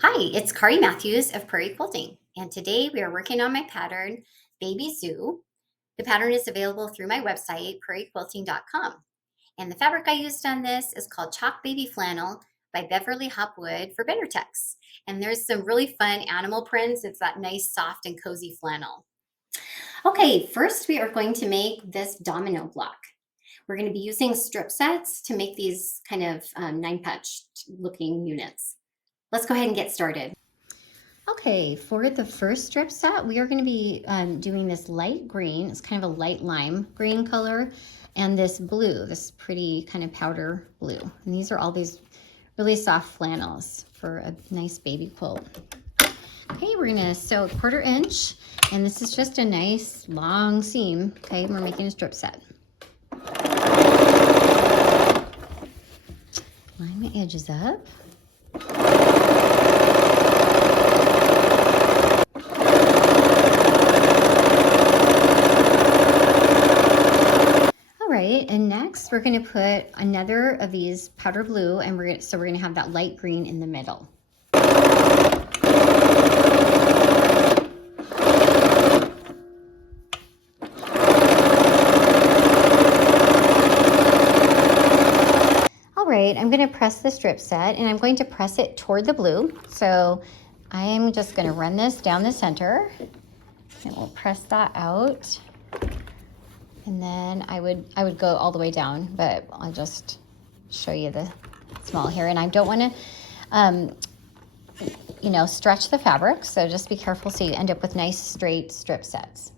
Hi, it's Kari Matthews of Prairie Quilting, and today we are working on my pattern, Baby Zoo. The pattern is available through my website, prairiequilting.com. And the fabric I used on this is called Chalk Baby Flannel by Beverly Hopwood for Benartex. And there's some really fun animal prints. It's that nice, soft, and cozy flannel. Okay, first we are going to make this domino block. We're going to be using strip sets to make these kind of 9-patch looking units. Let's go ahead and get started. Okay, for the first strip set, we are going to be doing this light green. It's kind of a light lime green color, and this blue, this pretty kind of powder blue. And these are all these really soft flannels for a nice baby quilt. Okay, we're going to sew 1/4 inch, and this is just a nice long seam. Okay, we're making a strip set. Line my edges up. And next we're going to put another of these powder blue, and we're going to have that light green in the middle. All right, I'm going to press the strip set, and I'm going to press it toward the blue. So I'm just going to run this down the center, and we'll press that out. And then I would go all the way down, but I'll just show you the small here. And I don't want to, stretch the fabric. So just be careful so you end up with nice straight strip sets.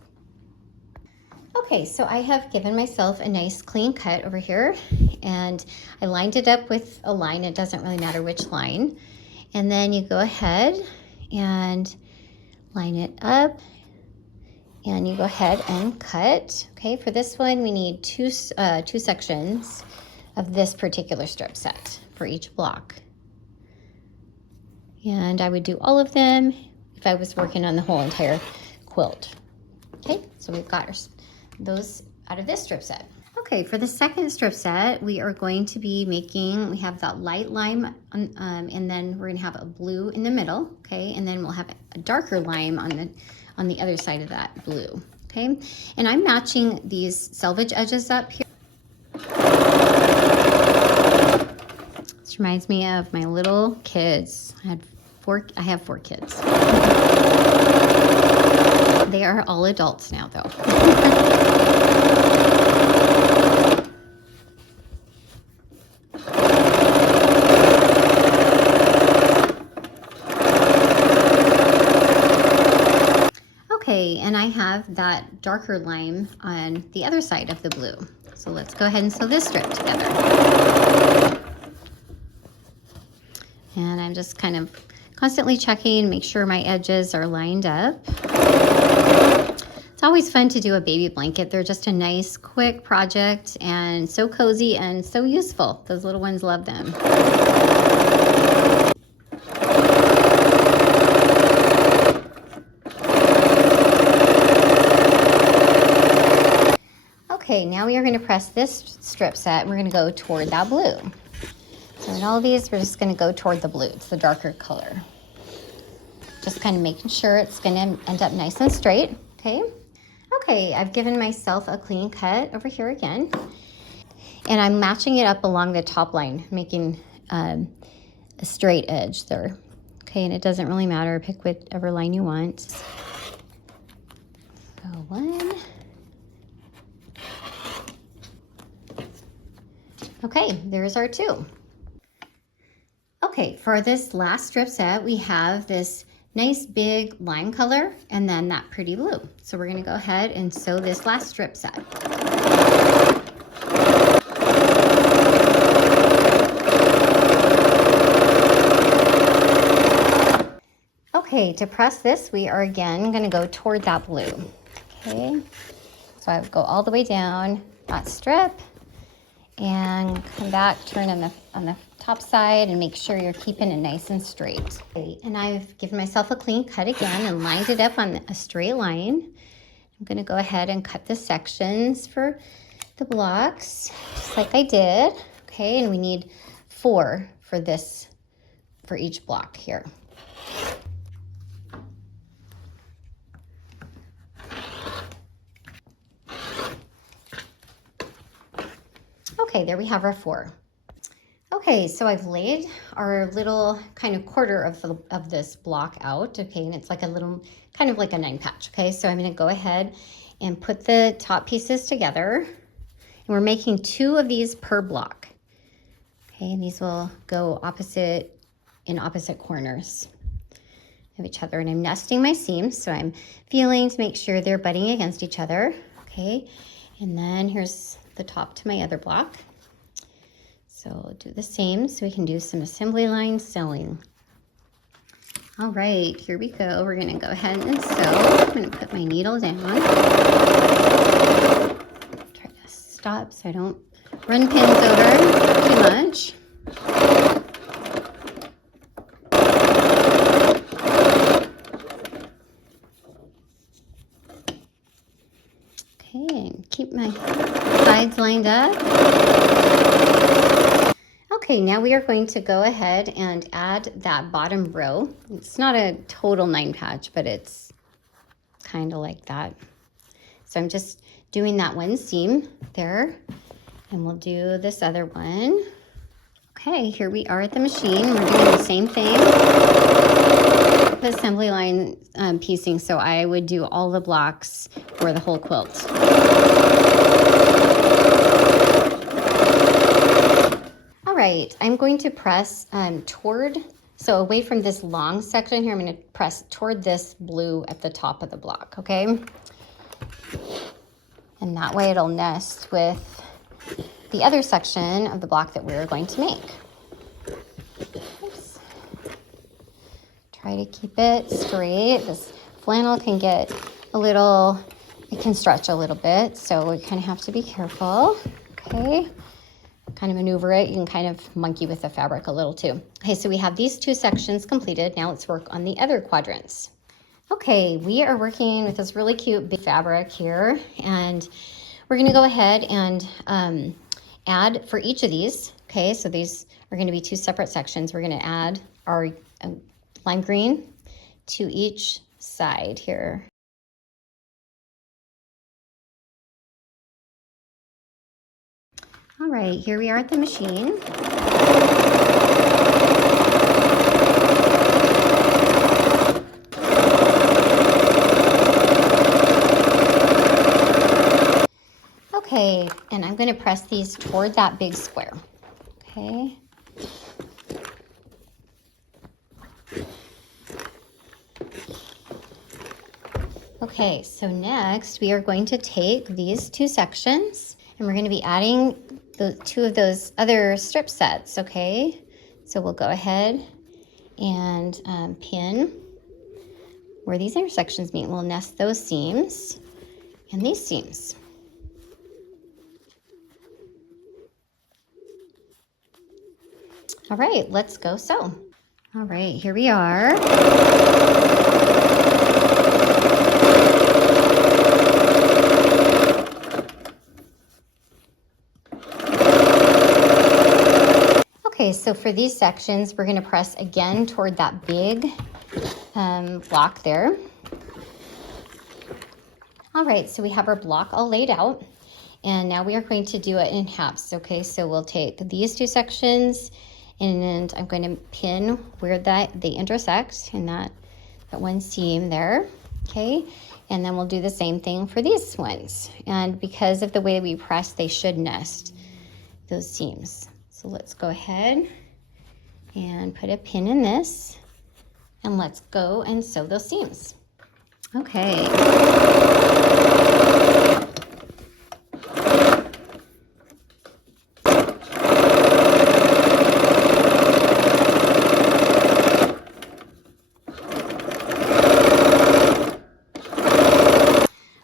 Okay, so I have given myself a nice clean cut over here, and I lined it up with a line. It doesn't really matter which line. And then you go ahead and line it up. And you go ahead and cut. Okay, for this one, we need two sections of this particular strip set for each block. And I would do all of them if I was working on the whole entire quilt. Okay, so we've got those out of this strip set. Okay, for the second strip set, we are going to be we have that light lime, and then we're gonna have a blue in the middle, okay? And then we'll have a darker lime on the other side of that blue, okay? And I'm matching these selvage edges up here. This reminds me of my little kids. I have 4 kids. They are all adults now, though. Okay, and I have that darker lime on the other side of the blue. So let's go ahead and sew this strip together. And I'm just kind of constantly checking, make sure my edges are lined up. It's always fun to do a baby blanket. They're just a nice, quick project, and so cozy and so useful. Those little ones love them. Okay, now we are going to press this strip set, and we're going to go toward that blue. So in all of these, we're just going to go toward the blue. It's the darker color. Just kind of making sure it's going to end up nice and straight, okay? Okay, I've given myself a clean cut over here again. And I'm matching it up along the top line, making a straight edge there. Okay, and it doesn't really matter. Pick whichever line you want. So 1. Okay, there's our 2. Okay, for this last strip set, we have this nice big lime color and then that pretty blue. So we're gonna go ahead and sew this last strip set. Okay, to press this, we are again gonna go toward that blue. Okay, so I would go all the way down that strip and come back, turn on the top side, and make sure you're keeping it nice and straight. Okay, and I've given myself a clean cut again and lined it up on a straight line. I'm gonna go ahead and cut the sections for the blocks, just like I did. Okay, and we need 4 for each block here. Okay, there we have our 4. Okay, so I've laid our little kind of quarter of this block out, okay, and it's like a little, kind of like a 9 patch, okay? So I'm gonna go ahead and put the top pieces together, and we're making 2 of these per block, okay? And these will go in opposite corners of each other, and I'm nesting my seams, so I'm feeling to make sure they're butting against each other, okay? And then here's the top to my other block. So do the same so we can do some assembly line sewing. All right, here we go. We're gonna go ahead and sew. I'm gonna put my needle down. Try to stop so I don't run pins over too much. Okay, keep my sides lined up. Okay, now we are going to go ahead and add that bottom row. It's not a total 9 patch, but it's kind of like that. So I'm just doing that one seam there, and we'll do this other one. Okay, here we are at the machine. We're doing the same thing. The assembly line piecing, so I would do all the blocks for the whole quilt. All right, I'm going to press so away from this long section here, I'm going to press toward this blue at the top of the block, okay? And that way it'll nest with the other section of the block that we're going to make. Oops. Try to keep it straight. This flannel can get it can stretch a little bit, so we kind of have to be careful, okay? Kind of maneuver it. You can kind of monkey with the fabric a little too. Okay, so we have these 2 sections completed. Now let's work on the other quadrants. Okay, we are working with this really cute big fabric here, and we're gonna go ahead and add for each of these. Okay, so these are gonna be 2 separate sections. We're gonna add our lime green to each side here. All right, here we are at the machine. Okay, and I'm going to press these toward that big square. Okay. Okay, so next we are going to take these 2 sections and we're going to be adding the 2 of those other strip sets, okay? So we'll go ahead and pin where these intersections meet. We'll nest those seams and these seams. All right, let's go sew. All right, here we are. Okay, so for these sections, we're gonna press again toward that big block there. All right, so we have our block all laid out, and now we are going to do it in halves, okay? So we'll take these 2 sections, and I'm going to pin where they intersect in that one seam there, okay? And then we'll do the same thing for these ones. And because of the way we press, they should nest those seams. So let's go ahead and put a pin in this, and let's go and sew those seams. Okay.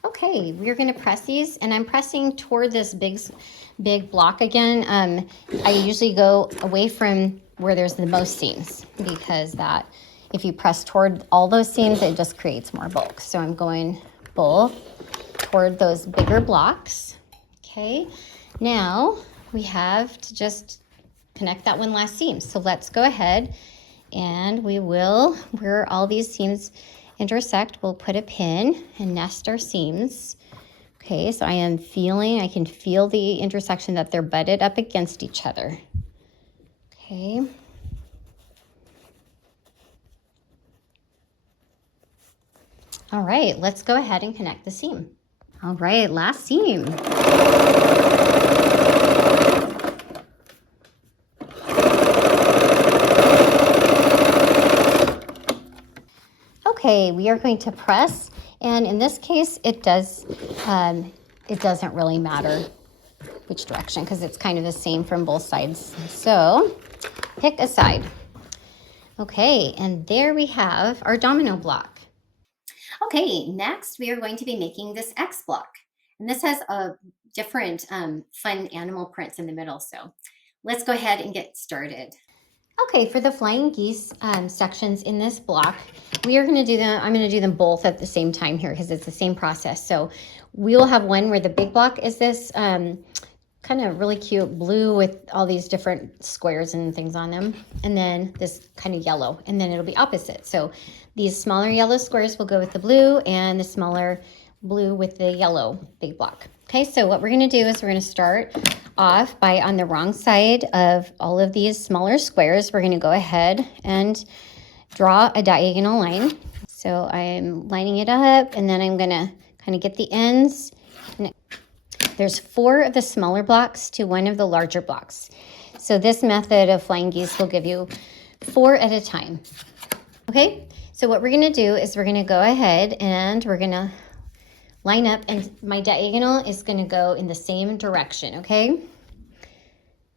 Okay, we're going to press these, and I'm pressing toward this big block again. I usually go away from where there's the most seams, because that, if you press toward all those seams, it just creates more bulk. So I'm going both toward those bigger blocks. Okay, now we have to just connect that one last seam. So let's go ahead and we will, where all these seams intersect, we'll put a pin and nest our seams. Okay, so I can feel the intersection that they're butted up against each other. Okay. All right, let's go ahead and connect the seam. All right, last seam. Okay, we are going to press, and in this case, it doesn't really matter which direction because it's kind of the same from both sides. So pick a side. Okay, and there we have our domino block. Okay, next we are going to be making this X block. And this has a different fun animal prints in the middle. So let's go ahead and get started. Okay, for the flying geese sections in this block, we are going to do them, I'm going to do them both at the same time here because it's the same process. So we will have one where the big block is this kind of really cute blue with all these different squares and things on them. And then this kind of yellow, and then it'll be opposite. So these smaller yellow squares will go with the blue and the smaller blue with the yellow big block. Okay, so what we're gonna do is we're gonna start off by on the wrong side of all of these smaller squares, we're gonna go ahead and draw a diagonal line. So I'm lining it up and then I'm gonna kind of get the ends. There's 4 of the smaller blocks to 1 of the larger blocks. So this method of flying geese will give you 4 at a time. Okay, so what we're gonna do is we're gonna go ahead and we're gonna line up, and my diagonal is gonna go in the same direction, okay?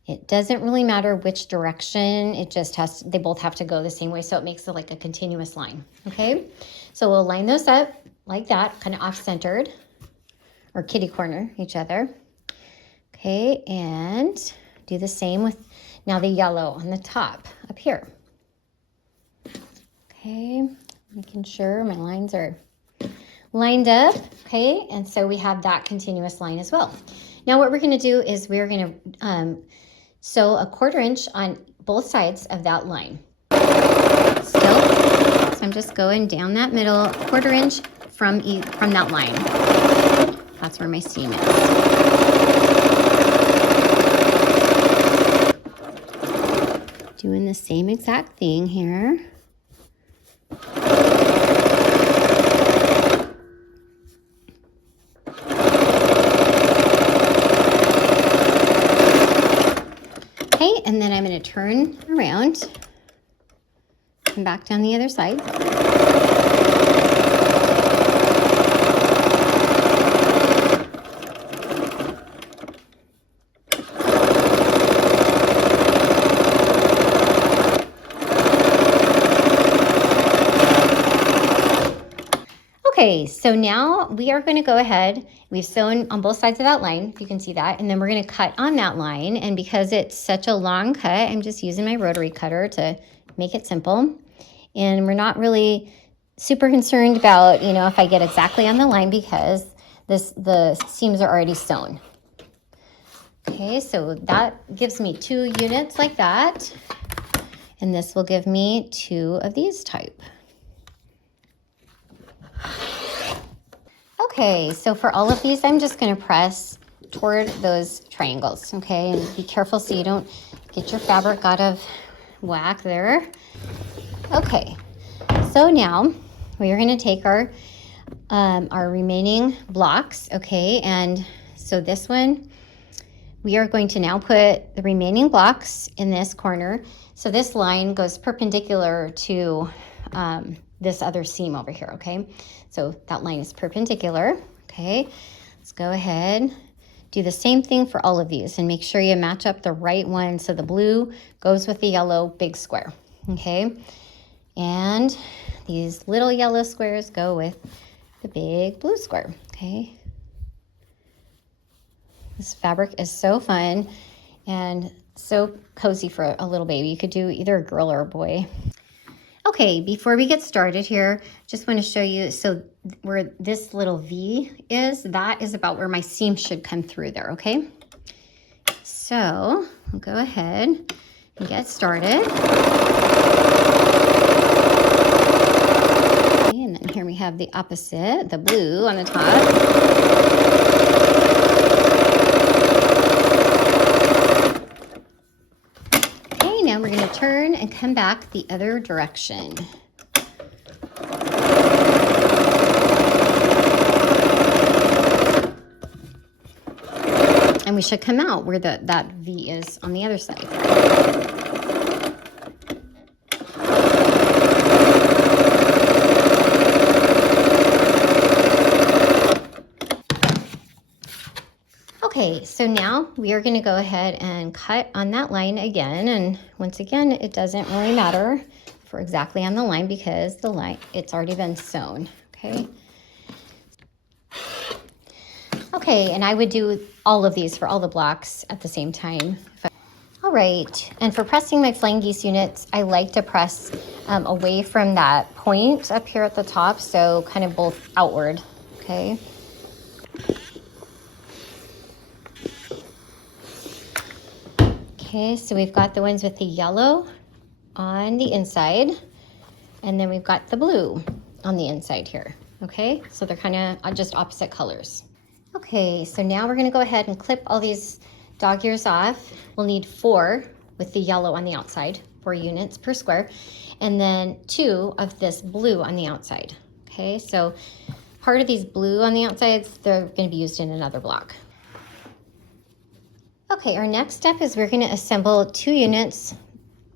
It doesn't really matter which direction, it just has to, they both have to go the same way, so it makes it like a continuous line, okay? So we'll line those up like that, kind of off-centered, or kitty corner each other. Okay, and do the same with now the yellow on the top up here. Okay, making sure my lines are lined up. Okay, and so we have that continuous line as well. Now what we're going to do is we're going to sew a 1/4 inch on both sides of that line. Still, so I'm just going down that middle 1/4 inch from that line. That's where my seam is. Doing the same exact thing here. Okay, and then I'm going to turn around and back down the other side. Okay, so now we are going to go ahead. We've sewn on both sides of that line, if you can see that, and then we're going to cut on that line. And because it's such a long cut, I'm just using my rotary cutter to make it simple. And we're not really super concerned about, you know, if I get exactly on the line because the seams are already sewn. Okay, so that gives me 2 units like that. And this will give me 2 of these type. Okay, so for all of these, I'm just going to press toward those triangles, okay? And be careful so you don't get your fabric out of whack there. Okay, so now we are going to take our remaining blocks, okay? And so this one, we are going to now put the remaining blocks in this corner. So this line goes perpendicular to this other seam over here, okay? So that line is perpendicular, okay? Let's go ahead, do the same thing for all of these and make sure you match up the right one so the blue goes with the yellow big square, okay? And these little yellow squares go with the big blue square, okay? This fabric is so fun and so cozy for a little baby. You could do either a girl or a boy. Okay, before we get started here, just want to show you, so where this little V is, that is about where my seam should come through there, okay? So, we'll go ahead and get started. Okay, and then here we have the opposite, the blue on the top. then we're going to turn and come back the other direction. And we should come out where that V is on the other side. Okay, so now we are going to go ahead and cut on that line again. And once again, it doesn't really matter if we're exactly on the line because the line, it's already been sewn, okay? Okay, and I would do all of these for all the blocks at the same time. All right, and for pressing my flying geese units, I like to press away from that point up here at the top, so kind of both outward, okay? Okay, so we've got the ones with the yellow on the inside, and then we've got the blue on the inside here, okay? So they're kind of just opposite colors. Okay, so now we're gonna go ahead and clip all these dog ears off. We'll need 4 with the yellow on the outside, 4 units per square, and then 2 of this blue on the outside. Okay, so part of these blue on the outsides, they're gonna be used in another block. Okay, our next step is we're gonna assemble 2 units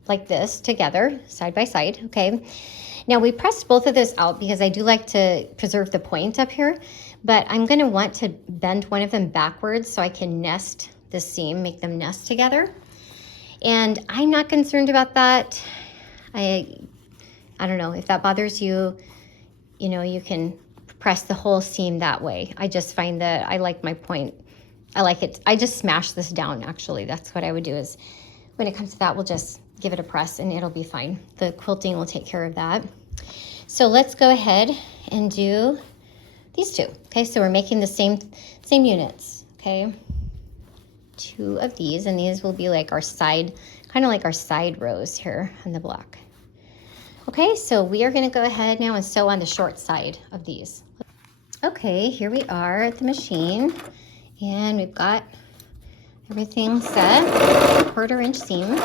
like this together, side by side, okay? Now we pressed both of those out because I do like to preserve the point up here, but I'm gonna want to bend one of them backwards so I can nest the seam, make them nest together. And I'm not concerned about that. I don't know, if that bothers you, you know, you can press the whole seam that way. I just find that I like my point. I like it. I just smash this down, actually. That's what I would do is when it comes to that, we'll just give it a press and it'll be fine. The quilting will take care of that. So let's go ahead and do these 2. Okay, so we're making the same units, okay? 2 of these, and these will be like our side, kind of like our side rows here on the block. Okay, so we are gonna go ahead now and sew on the short side of these. Okay, here we are at the machine, and we've got everything set, 1/4 inch seam.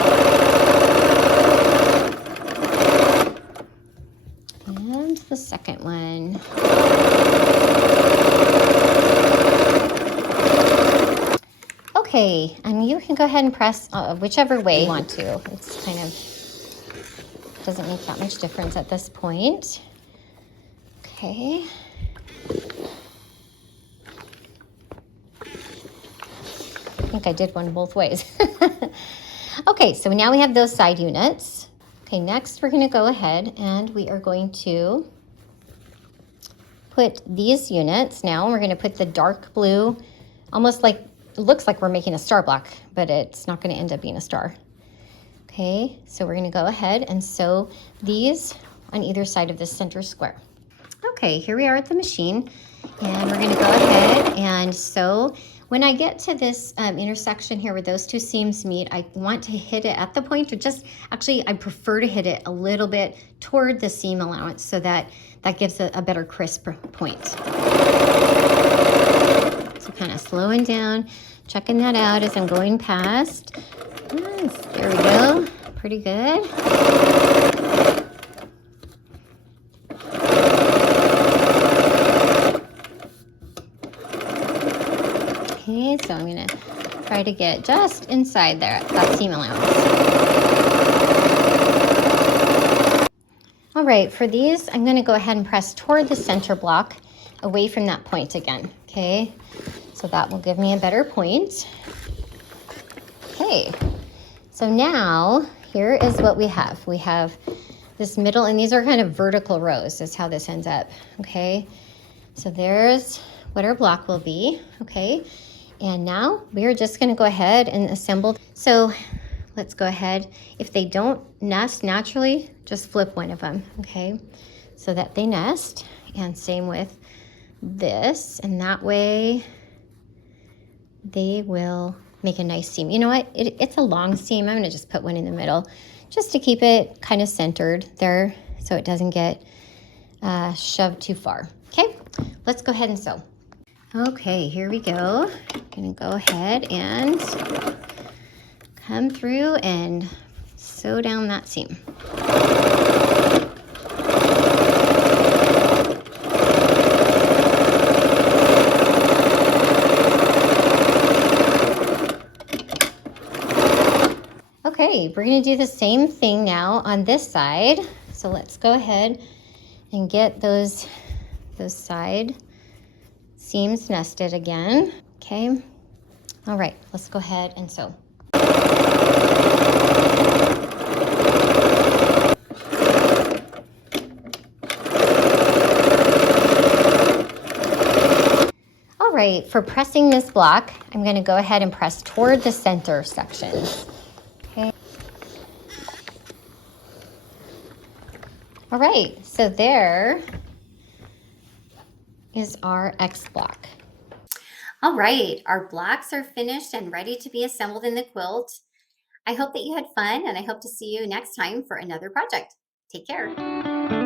And the second one. Okay, and you can go ahead and press whichever way you want to. It's kind of, doesn't make that much difference at this point. Okay. I think I did one both ways. Okay, so now we have those side units. Okay, next we're gonna go ahead and we are going to put these units, now we're gonna put the dark blue, almost like, it looks like we're making a star block, but it's not gonna end up being a star. Okay, so we're gonna go ahead and sew these on either side of this center square. Okay, here we are at the machine, and we're gonna go ahead and sew. When I get to this intersection here where those 2 seams meet, I want to hit it at the point, or just, actually I prefer to hit it a little bit toward the seam allowance so that gives a better crisp point. So kind of slowing down, checking that out as I'm going past. Nice, there we go, pretty good. Okay, so I'm gonna try to get just inside there, that seam allowance. All right, for these, I'm gonna go ahead and press toward the center block, away from that point again, okay? So that will give me a better point. Okay, so now, here is what we have. We have this middle, and these are kind of vertical rows, is how this ends up, okay? So there's what our block will be, okay? And now we're just gonna go ahead and assemble. So let's go ahead. If they don't nest naturally, just flip one of them, okay? So that they nest, and same with this, and that way they will make a nice seam. You know what, it's a long seam. I'm gonna just put one in the middle just to keep it kind of centered there so it doesn't get shoved too far. Okay, let's go ahead and sew. Okay, here we go. I'm gonna go ahead and come through and Sew down that seam. Okay, we're gonna do the same thing now on this side. So let's go ahead and get those side seams nested again. Okay, all right, let's go ahead and sew. All right, for pressing this block, I'm gonna go ahead and press toward the center sections. Okay. All right, so there is our X block. All right, our blocks are finished and ready to be assembled in the quilt. I hope that you had fun, and I hope to see you next time for another project. Take care.